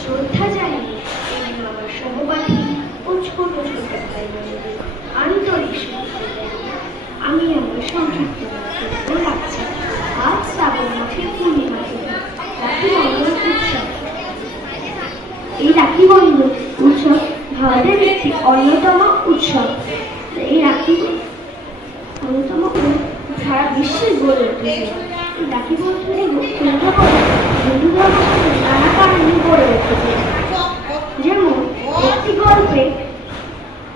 শ্রদ্ধা জানিয়ে আমার সহপাঠী ও ছোট ছোট ভাই বোনেদের আন্তরিক শ্রদ্ধা জানিয়ে আমি আমার সংক্ষিপ্ত বক্তব্য রাখছি। আজ শ্রাবণ মাসের পূর্ণিমা থেকে রাখি বন্ধন উৎসব। এই রাখি বন্ধন উৎসব ভারতের একটি অন্যতম উৎসব। এই রাখি অন্যতম সারা বিশ্বে গড়ে উঠেছে। রাখি বন্ধনের হিন্দু ধর্ম নানা কারণে গড়ে উঠেছে। যেমন একটি গল্পে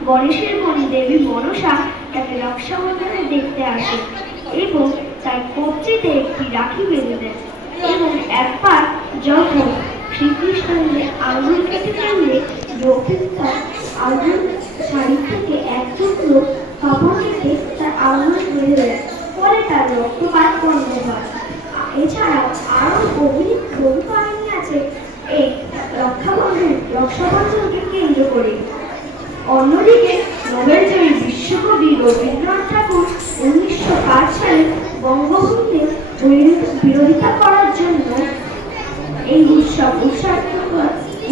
গণেশের বোন দেবী মনসা তাকে রক্ষাবন্ধনে দেখতে আসে এবং তার কবজিতে একটি রাখি বেঁধে দেন এবং একবার যখন শ্রীকৃষ্ণের আঙুল কেটে ফেললে যখন তার আঙুল শাড়ি থেকে এক টুকরো কাপড় কেটে তার আঙুল বেঁধে দেয়, পরে তার রক্তপাত বন্ধ হয়। এছাড়াও আরো গভীর কাহিনী আছে এই রক্ষাবন্ধনকে কেন্দ্র করে। অন্যদিকে নোবেলজয়ী বিশ্বকবি রবীন্দ্রনাথ ঠাকুর 1905 সালে বঙ্গভঙ্গের বিরোধিতা করার জন্য এই উৎসব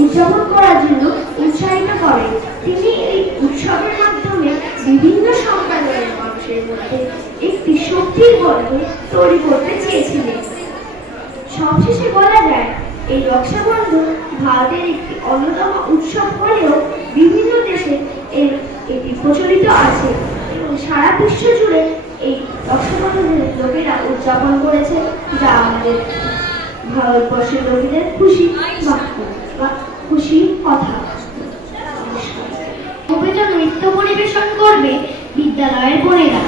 উদযাপন করার জন্য উৎসাহিত করেন। তিনি এই উৎসবের মাধ্যমে বিভিন্ন সম্প্রদায়ের মানুষের মধ্যে একটি শক্তির বন্ধন তৈরি করতে চেয়েছিলেন। সবশেষে বলা যায় এই রক্ষাবন্ধন ভারতের একটি অন্যতম উৎসব হলেও বিভিন্ন দেশে এটি প্রচলিত আছে এবং সারা বিশ্ব জুড়ে এই রক্ষাবন্ধনের লোকেরা উদযাপন করেছে, যা আমাদের ভারতবর্ষের লোকেদের খুশি বাক্য বা খুশি কথা। কবিতা নৃত্য পরিবেশন করবে বিদ্যালয়ের বোনেরা।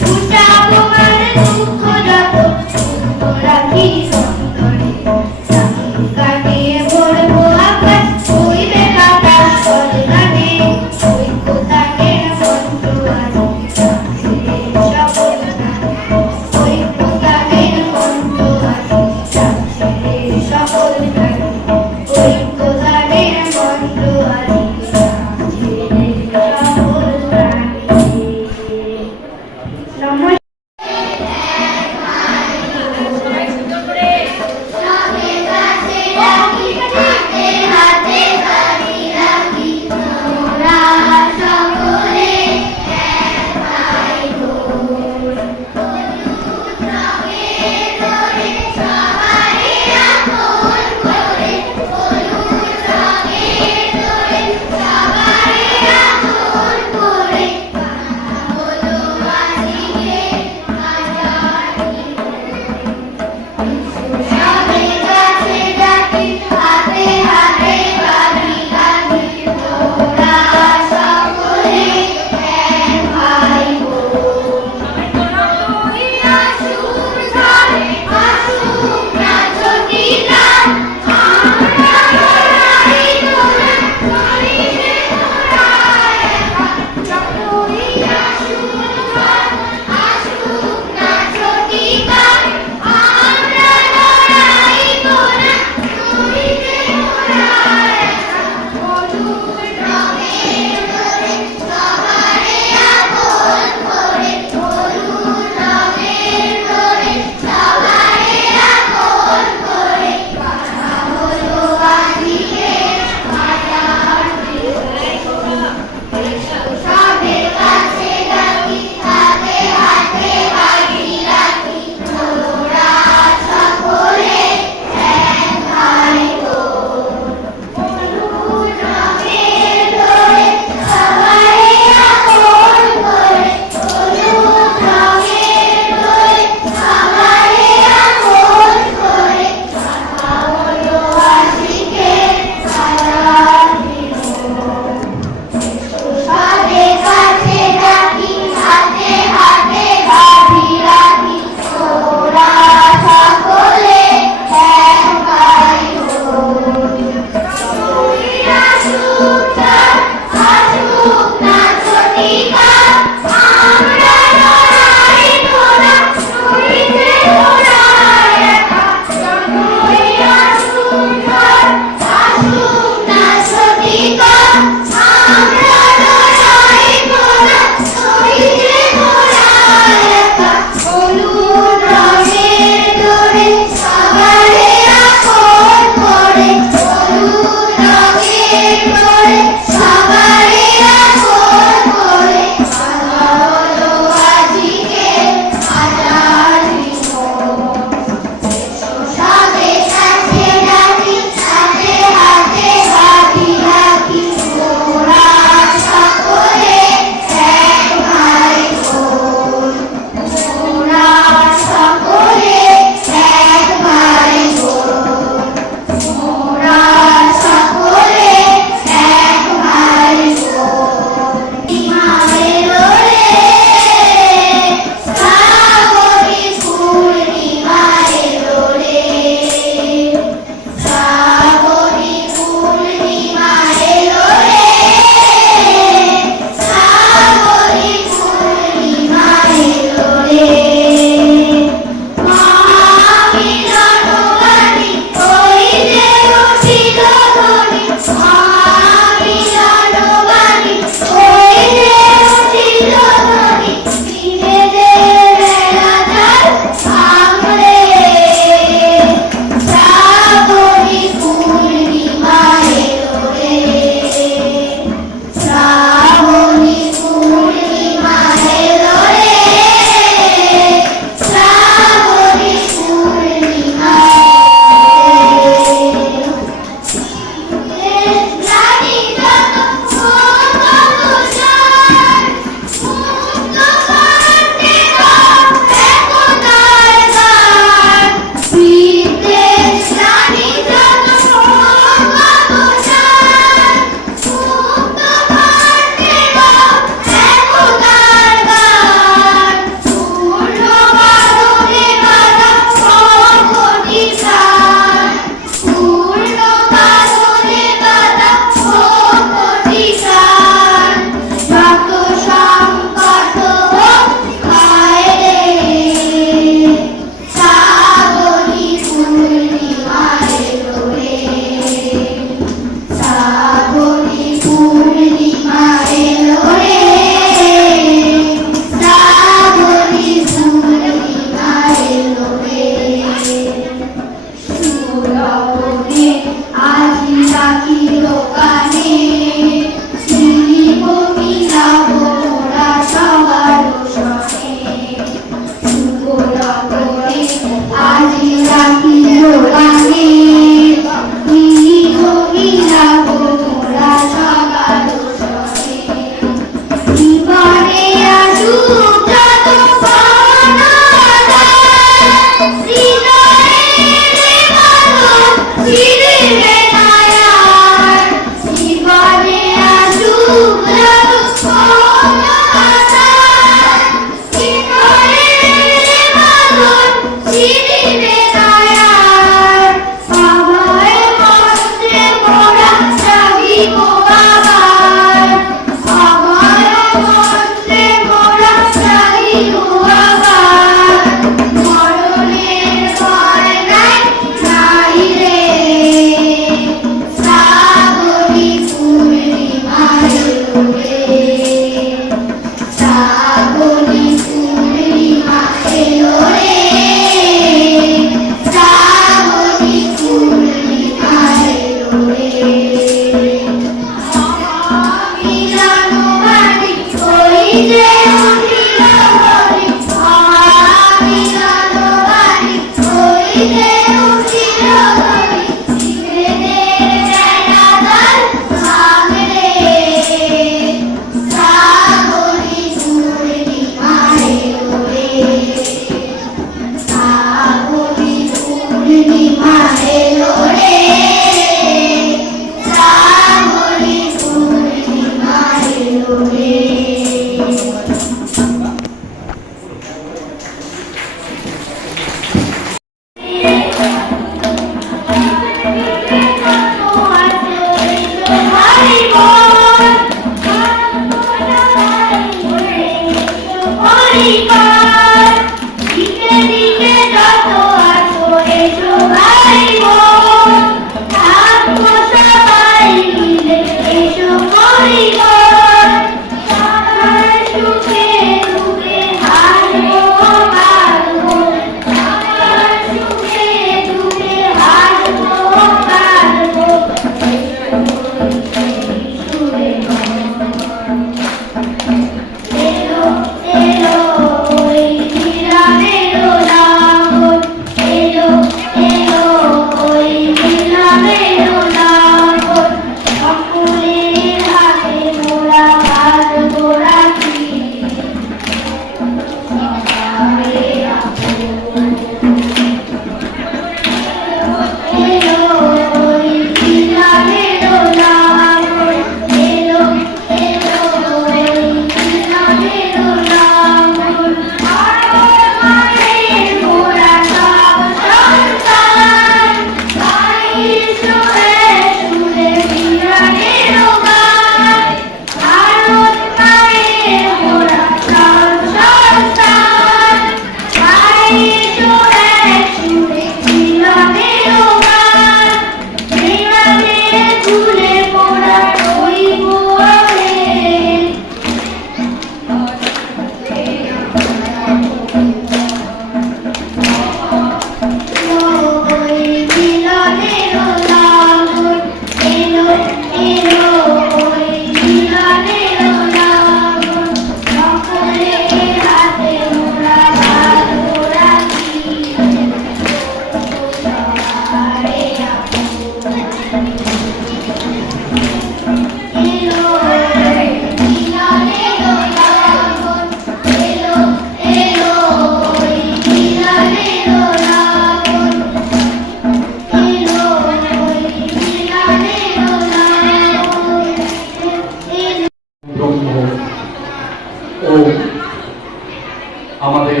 আমাদের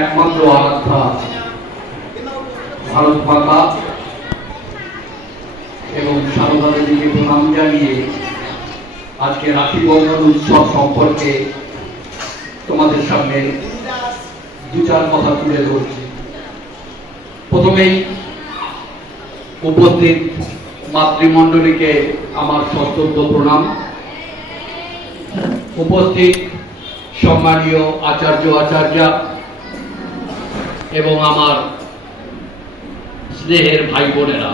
একমাত্র আরাধ্যা ভারত মাতা এবং সারদা দেবীকে প্রণাম জানিয়ে আজকে রাখি বন্ধন উৎসব সম্পর্কে তোমাদের সামনে দু চার কথা তুলে ধরছি। প্রথমেই উপস্থিত মাতৃমণ্ডলীকে আমার সশ্রদ্ধ প্রণাম। উপস্থিত সম্মানীয় আচার্য আচার্যা এবং আমার স্নেহের ভাই বোনেরা,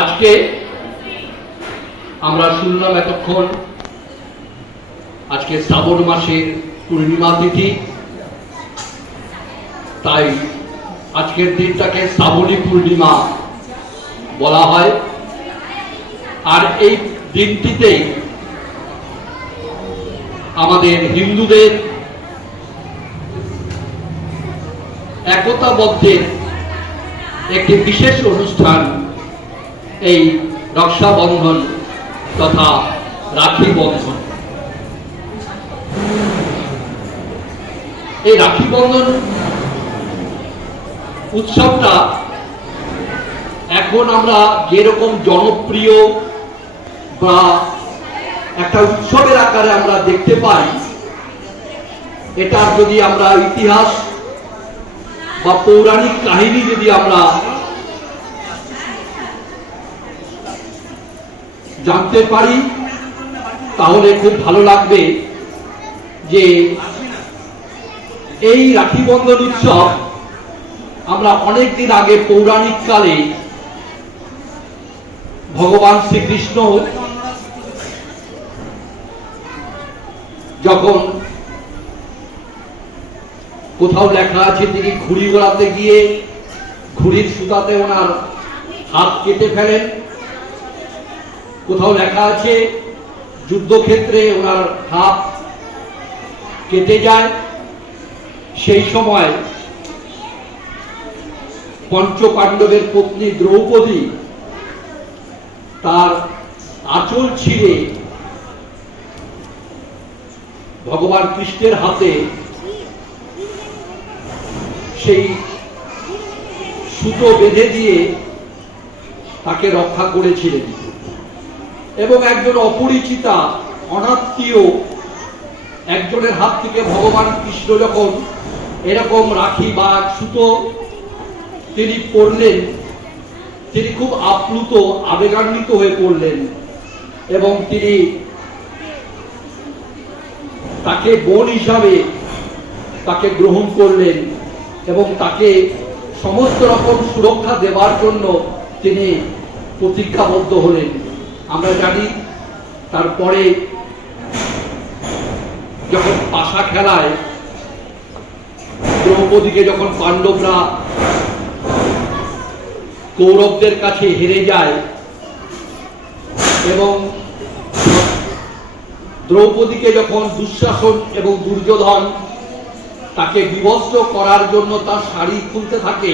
আজকে আমরা শুনলাম এতক্ষণ আজকে শ্রাবণ মাসের পূর্ণিমা তিথি, তাই আজকের দিনটাকে শ্রাবণী পূর্ণিমা বলা হয়। আর এই দিনটিতেই আমাদের হিন্দুদের একতাবদ্ধের একটি বিশেষ অনুষ্ঠান এই রক্ষাবন্ধন তথা রাখি বন্ধন। এই রাখি বন্ধন উৎসবটা এখন আমরা যেরকম জনপ্রিয় বা একটা উৎসবের আকারে আমরা দেখতে পাই, এটা যদি আমরা ইতিহাস বা পৌরাণিক কাহিনী যদি আমরা জানতে পারি তাহলে খুব ভালো লাগবে যে এই রাখি বন্ধন উৎসব আমরা অনেকদিন আগে পৌরাণিক কালে ভগবান শ্রীকৃষ্ণ যখন কোথাও লেখা আছে তিনি ঘুড়ি ওড়াতে গিয়ে ঘুড়ির সুতাতে ওনার হাত কেটে ফেলেন, কোথাও লেখা আছে যুদ্ধক্ষেত্রে ওনার হাত কেটে যায়। সেই সময় পঞ্চপাণ্ডবের পত্নী দ্রৌপদী তার আঁচল ছিঁড়ে ভগবান কৃষ্ণের হাতে সেই সুতো বেঁধে দিয়ে তাকে রক্ষা করেছিলেন। এবং একজন অপরিচিতা অনাত্মীয় একজনের হাত থেকে ভগবান কৃষ্ণ যখন এরকম রাখি বা সুতো তিনি পরলেন, তিনি খুব আপ্লুত আবেগান্বিত হয়ে পড়লেন এবং তিনি তাকে বোন হিসাবে তাকে গ্রহণ করলেন এবং তাকে সমস্ত রকম সুরক্ষা দেওয়ার জন্য তিনি প্রতিজ্ঞাবদ্ধ হলেন। আমরা জানি তারপরে যখন পাশা খেলায় দ্রৌপদীকে যখন পাণ্ডবরা কৌরবদের কাছে হেরে যায় এবং দ্রৌপদীকে যখন দুঃশাসন এবং দুর্যোধন তাকে বিবস্ত্র করার জন্য তার শাড়ি খুলতে থাকে,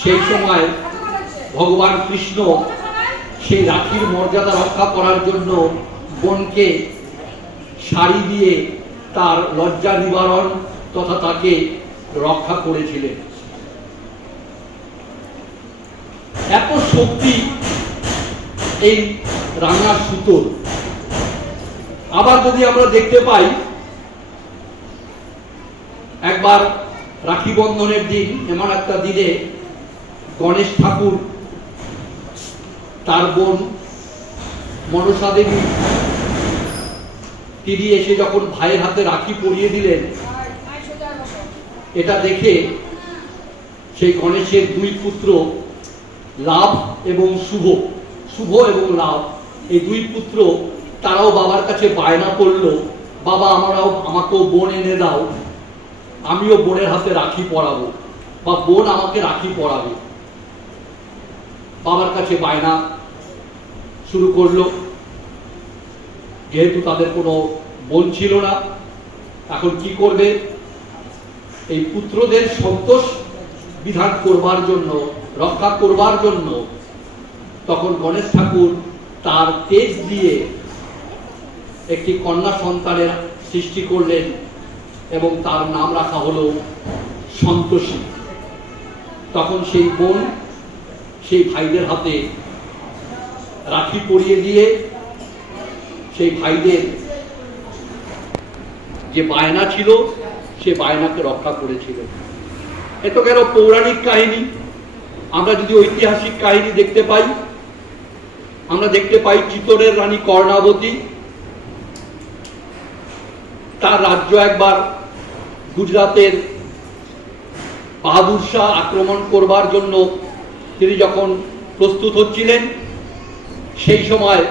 সেই সময় ভগবান কৃষ্ণ সেই রাখির মর্যাদা রক্ষা করার জন্য বোনকে শাড়ি দিয়ে তার লজ্জা নিবারণ তথা তাকে রক্ষা করেছিলেন। এত শক্তি এই রাঙা সুতোর। আবার যদি আমরা দেখতে পাই, একবার রাখি বন্ধনের দিন এমন একটা দিনে গণেশ ঠাকুর তার বোন মনসা দেবী তিনি এসে যখন ভাইয়ের হাতে রাখি পরিয়ে দিলেন, এটা দেখে সেই গণেশের দুই পুত্র লাভ এবং শুভ, শুভ এবং লাভ, এই দুই পুত্র তারাও বাবার কাছে বায়না করলো, বাবা আমাকেও বোন এনে দাও, আমিও বোনের হাতে রাখি পরাবো বা বোন আমাকে রাখি পরাবে। বাবার কাছে বায়না শুরু করলো। যেহেতু তাদের কোনো বোন ছিল না, এখন কি করবে? এই পুত্রদের সন্তোষ বিধান করবার জন্য, রক্ষা করবার জন্য তখন গণেশ ঠাকুর তার তেজ দিয়ে একটি কন্যা সন্তানের সৃষ্টি করলেন এবং তার নাম রাখা হলো সন্তোষী। তখন সেই বোন সেই ভাইদের হাতে রাখি পরিয়ে দিয়ে সেই ভাইদের যে বায়না ছিল সে বায়নাকে রক্ষা করেছিল। এ তো গেল পৌরাণিক কাহিনী। আমরা যদি ঐতিহাসিক কাহিনী দেখতে পাই, আমরা দেখতে পাই চিতোরের রানী কর্ণাবতী, তার রাজ্য একবার গুজরাতের বাহাদুর শাহ আক্রমণ করবার জন্য তিনি যখন প্রস্তুত হচ্ছিলেন, সেই সময়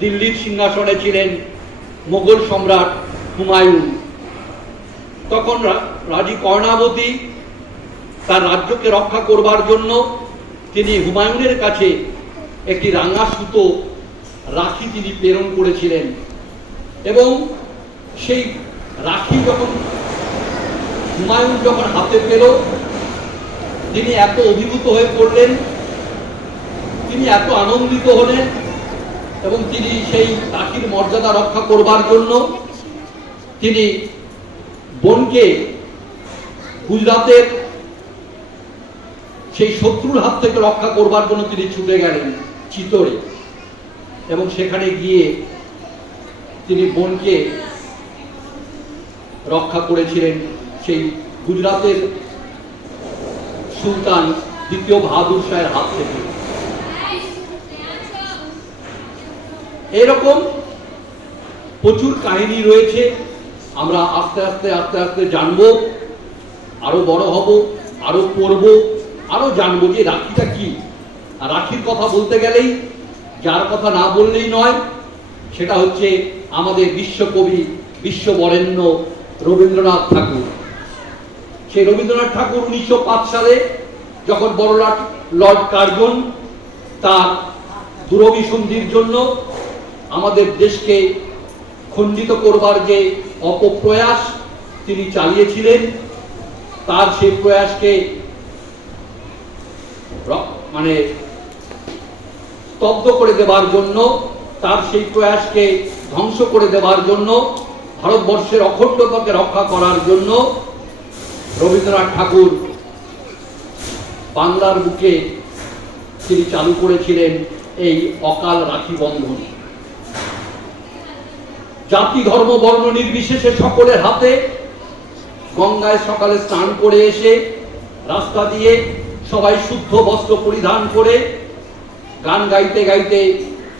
দিল্লির সিংহাসনে ছিলেন মোগল সম্রাট হুমায়ুন। তখন রানী কর্ণাবতী তার রাজ্যকে রক্ষা করবার জন্য তিনি হুমায়ুনের কাছে একটি রাঙা সুতো রাখি তিনি প্রেরণ করেছিলেন এবং সেই রাখি যখন হুমায়ুন যখন হাতে পেল, তিনি এত অভিভূত হয়ে পড়লেন, তিনি এত আনন্দিত হলেন এবং তিনি সেই রাখির মর্যাদা রক্ষা করবার জন্য তিনি বোনকে গুজরাতের সেই শত্রুর হাত থেকে রক্ষা করবার জন্য তিনি ছুটে গেলেন চিতোরে এবং সেখানে গিয়ে তিনি বোনকে রক্ষা করেছিলেন সেই গুজরাতের সুলতান দ্বিতীয় বাহাদুর শাহের হাত থেকে। এরকম প্রচুর কাহিনী রয়েছে। আমরা আস্তে আস্তে আস্তে আস্তে জানবো, আরো বড় হব, আরো পড়বো, আরো জানবো যে রাখিটা কি। আর রাখির কথা বলতে গেলেই যার কথা না বললেই নয়, সেটা হচ্ছে আমাদের বিশ্বকবি, বিশ্ববরেণ্য রবীন্দ্রনাথ ঠাকুর। সেই রবীন্দ্রনাথ ঠাকুর 1905 সালে যখন বড়লাট লর্ড কার্জন তার দূরভিসন্ধির জন্য আমাদের দেশকে খণ্ডিত করবার যে অপপ্রয়াস তিনি চালিয়েছিলেন, তার সেই প্রয়াসকে স্তব্ধ করে দেবার জন্য, তার সেই প্রয়াসকে ধ্বংস করে দেবার জন্য, ভারতবর্ষের অখণ্ডতাকে রক্ষা করার জন্য রবীন্দ্রনাথ ঠাকুর বাংলার বুকে তিনি চালু করেছিলেন এই অকাল রাখি বন্ধন। জাতি ধর্ম বর্ণ নির্বিশেষে সকলের হাতে গঙ্গায় সকালে স্নান করে এসে রাস্তা দিয়ে সবাই শুদ্ধ বস্ত্র পরিধান করে গান গাইতে গাইতে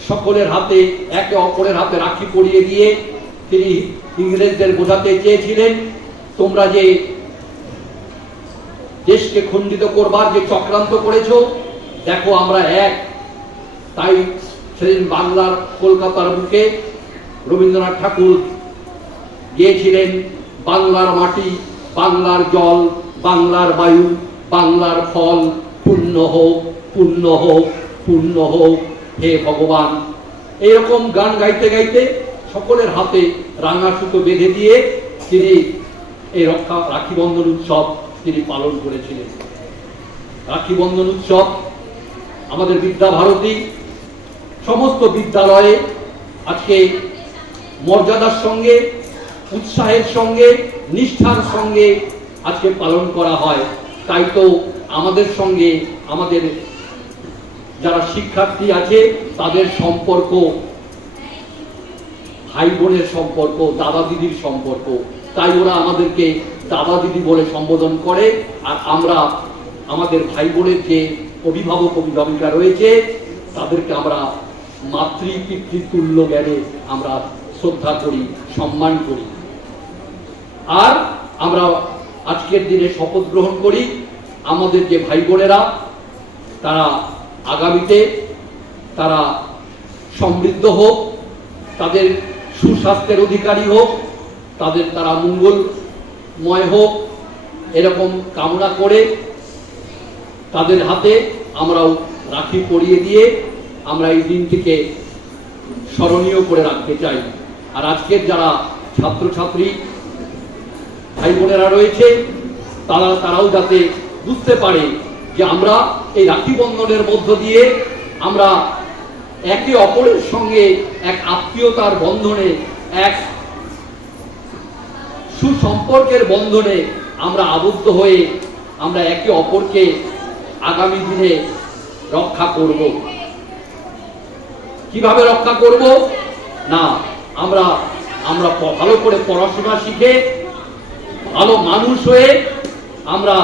সকলের হাতে একে অপরের হাতে রাখি পরিয়ে দিয়ে তিনি ইংরেজদের বোঝাতে চেয়েছিলেন, তোমরা যে দেশকে খণ্ডিত করবার যে চক্রান্ত করেছো, দেখো আমরা এক। তাই সেদিন বাংলার কলকাতার বুকে রবীন্দ্রনাথ ঠাকুর গিয়েছিলেন, বাংলার মাটি, বাংলার জল, বাংলার বায়ু, বাংলার ফল, পূর্ণ হোক, পূর্ণ হোক, পূর্ণ হোক হে ভগবান। এইরকম গান গাইতে গাইতে সকলের হাতে রাঙা সুতো বেঁধে দিয়ে তিনি এই রাখি বন্ধন উৎসব তিনি পালন করেছিলেন। রাখি বন্ধন উৎসব আমাদের বিদ্যা ভারতী সমস্ত বিদ্যালয়ে আজকে মর্যাদার সঙ্গে, উৎসাহের সঙ্গে, নিষ্ঠার সঙ্গে আজকে পালন করা হয়। তাই তো আমাদের সঙ্গে আমাদের যারা শিক্ষার্থী আছে তাদের সম্পর্ক ভাই বোনের সম্পর্ক, দাদা দিদির সম্পর্ক। তাই ওরা আমাদেরকে দাদা দিদি বলে সম্বোধন করে, আর আমরা আমাদের ভাই বোনের যে অভিভাবক অভিভাবিকা রয়েছে তাদেরকে আমরা মাতৃ পিতৃতুল্য জ্ঞানে আমরা শ্রদ্ধা করি, সম্মান করি। আর আমরা আজকের দিনে শপথ গ্রহণ করি আমাদের যে ভাই বোনেরা তারা আগামীতে তারা সমৃদ্ধ হোক, তাদের সুস্বাস্থ্যের অধিকারী হোক, তাদের তারা মঙ্গলময় হোক, এরকম কামনা করে তাদের হাতে আমরাও রাখি পরিয়ে দিয়ে আমরা এই দিনটিকে স্মরণীয় করে রাখতে চাই। আর আজকের যারা ছাত্রছাত্রী ভাই বোনেরা রয়েছে তারাও যাতে বুঝতে পারে যে আমরা এই রাখি বন্ধনের মধ্য দিয়ে আমরা একে অপরের সঙ্গে এক আত্মীয়তার বন্ধনে, এক সুসম্পর্কের বন্ধনে আমরা আবদ্ধ হয়ে আমরা একে অপরকে আগামী দিনে রক্ষা করব। কিভাবে রক্ষা করব? না, আমরা ভালো করে পড়াশোনা শিখে ভালো মানুষ হয়ে আমরা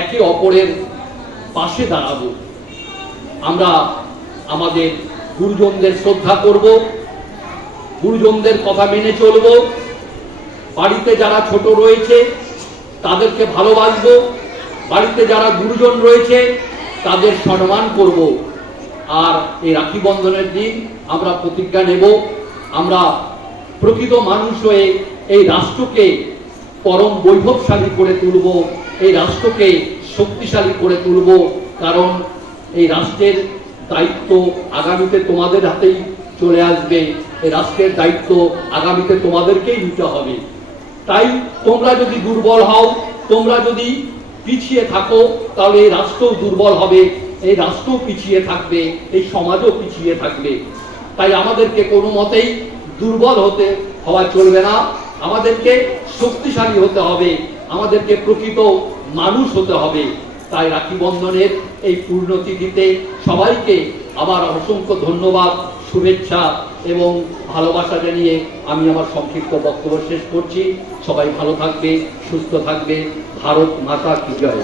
একে অপরের পাশে দাঁড়াবো। আমরা আমাদের গুরুজনদের শ্রদ্ধা করব, গুরুজনদের কথা মেনে চলব, বাড়িতে যারা ছোট রয়েছে তাদেরকে ভালোবাসবো, বাড়িতে যারা গুরুজন রয়েছে তাদের সম্মান করব। আর এই রাখি বন্ধনের দিন আমরা প্রতিজ্ঞা নেব, আমরা প্রকৃত মানুষ হয়ে এই রাষ্ট্রকে পরম বৈভবশালী করে তুলব, এই রাষ্ট্রকে শক্তিশালী করে তুলব। কারণ এই রাষ্ট্রের দায়িত্ব আগামীতে তোমাদের হাতেই চলে আসবে, এই রাষ্ট্রের দায়িত্ব আগামীতে তোমাদেরকেই নিতে হবে। তাই তোমরা যদি দুর্বল হও, তোমরা যদি পিছিয়ে থাকো, তাহলে এই রাষ্ট্রও দুর্বল হবে, এই রাষ্ট্রও পিছিয়ে থাকবে, এই সমাজও পিছিয়ে থাকবে। তাই আমাদেরকে কোনো মতেই দুর্বল হওয়া চলবে না, আমাদেরকে শক্তিশালী হতে হবে, আমাদেরকে প্রকৃত মানুষ হতে হবে। তাই রাখি বন্ধনের এই পূর্ণতিথিতে সবাইকে আবার অসংখ্য ধন্যবাদ, শুভেচ্ছা এবং ভালোবাসা জানিয়ে আমি আমার সংক্ষিপ্ত বক্তব্য শেষ করছি। সবাই ভালো থাকবে, সুস্থ থাকবে। ভারত মাতা কি জয়।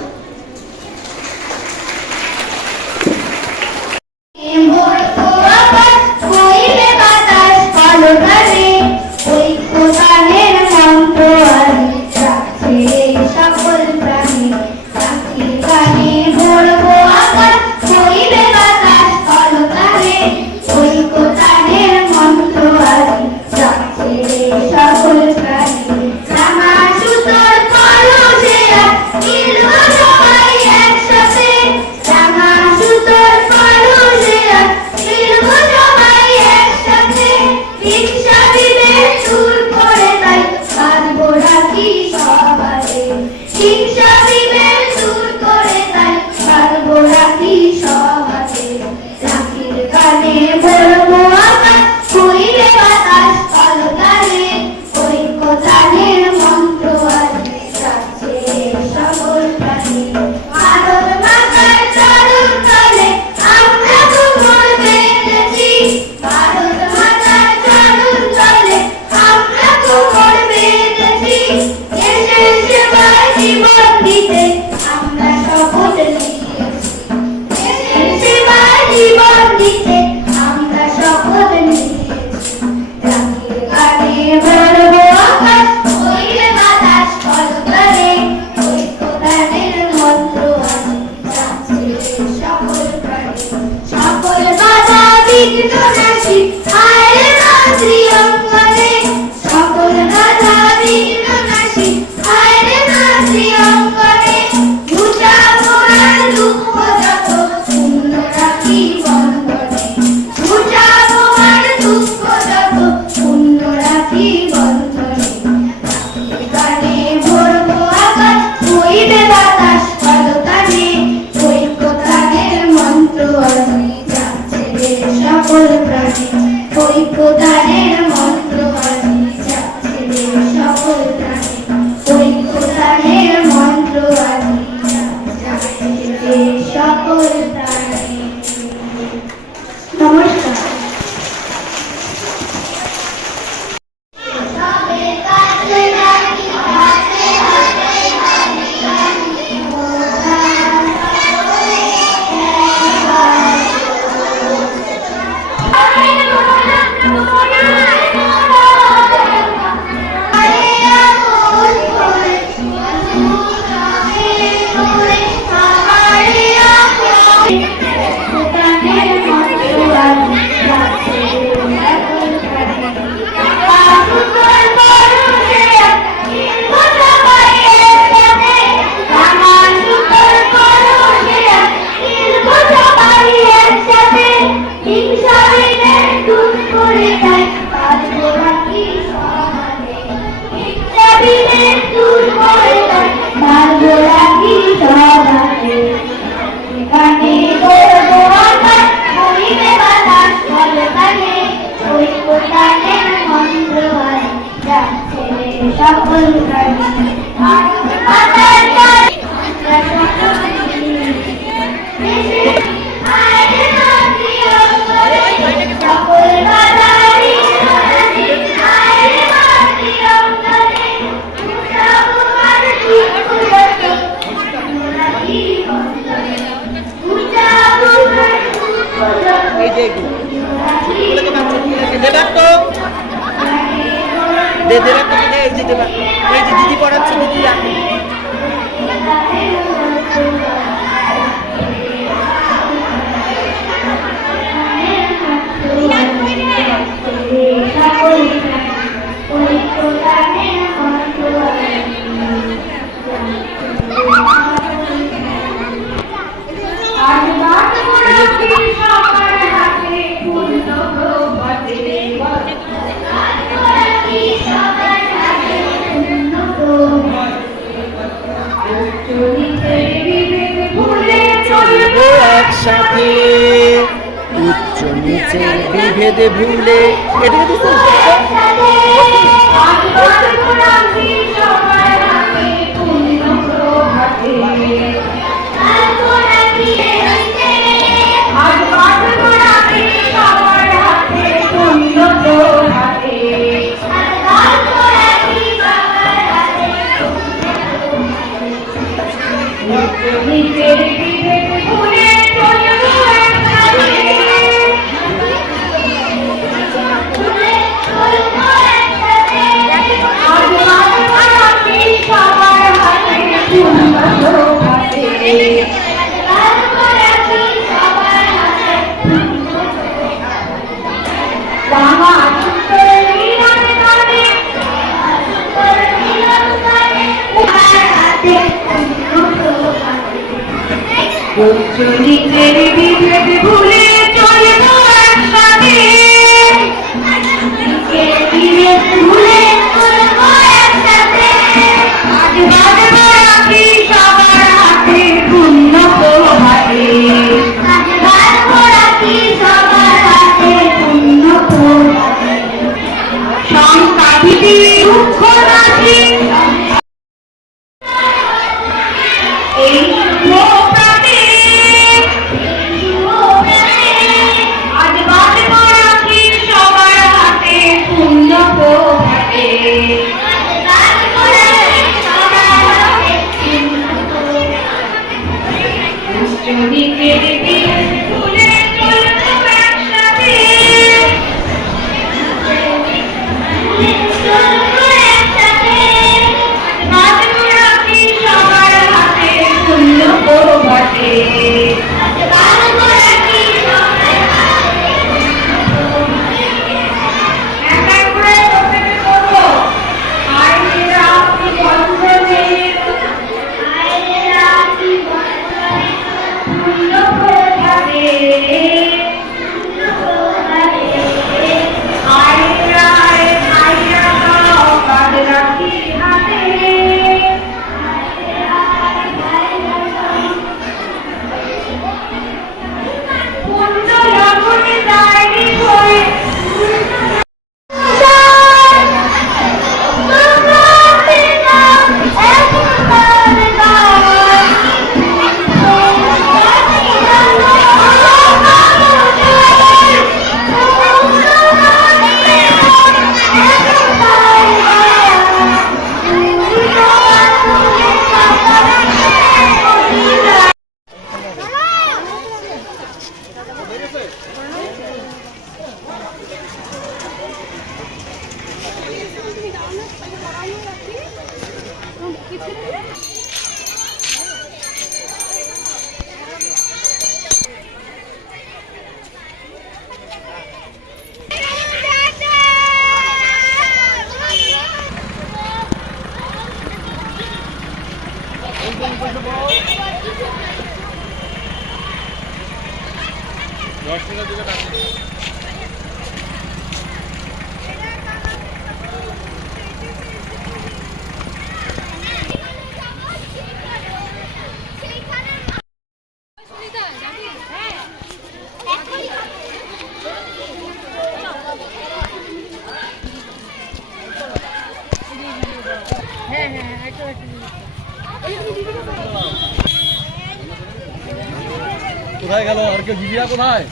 সকল প্রাণী রামা সুতোর পরশে গানে ঐক্যতানের মন্ত্র গানে যাচ্ছে রে সকল প্রাণে ঐক্যতানের মন্ত্র গানে যাচ্ছে রে সকল প্রাণে। নমস্কার। দিদি পড়াচ্ছে দিদিরা একসাথে উচ্চ নিচের বিভেদে ভুলে এটাকে ভুলে চলবো একসাথে ভুলে চলবো একসাথে আজ বাজবো রাখি সবার হাতে পূর্ণ প্রভাতে আজ বাজবো রাখি সবার হাতে পূর্ণ প্রভাতে সংকাঠিতে দুঃখ রাখি এই শুভ প্রাতে শুভ প্রাতে কোথায় গেল আর কেউ? দিদিরা কোথায়?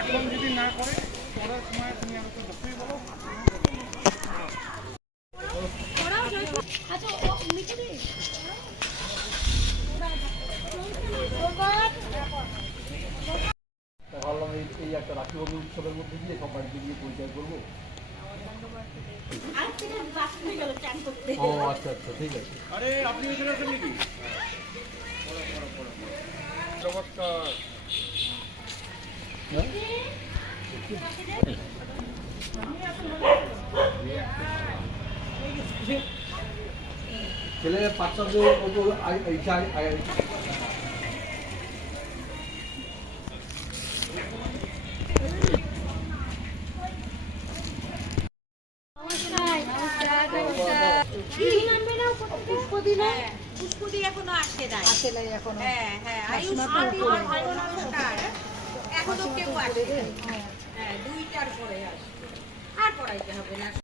এখন যদি না করে পড়ার সময় তুমি আমাকে বসেই বলো। ভাবলাম এই একটা রাখি বন্ধু উৎসবের মধ্যে দিয়ে সব বাড়িতে গিয়ে পরিচয় করবো। ও আচ্ছা আচ্ছা, ঠিক আছে। আরে আপনি এখানে আছেন নাকি? নমস্কার। ছেলে বাচ্চাদের ওপর পুষ্পদি এখনো আসে নাই এখনো। হ্যাঁ হ্যাঁ, আয়ুষ্মান নমস্কার। এখনো কেউ আসে নাই। হ্যাঁ, 2টার পরে আসবে। আর পড়াইতে হবে না।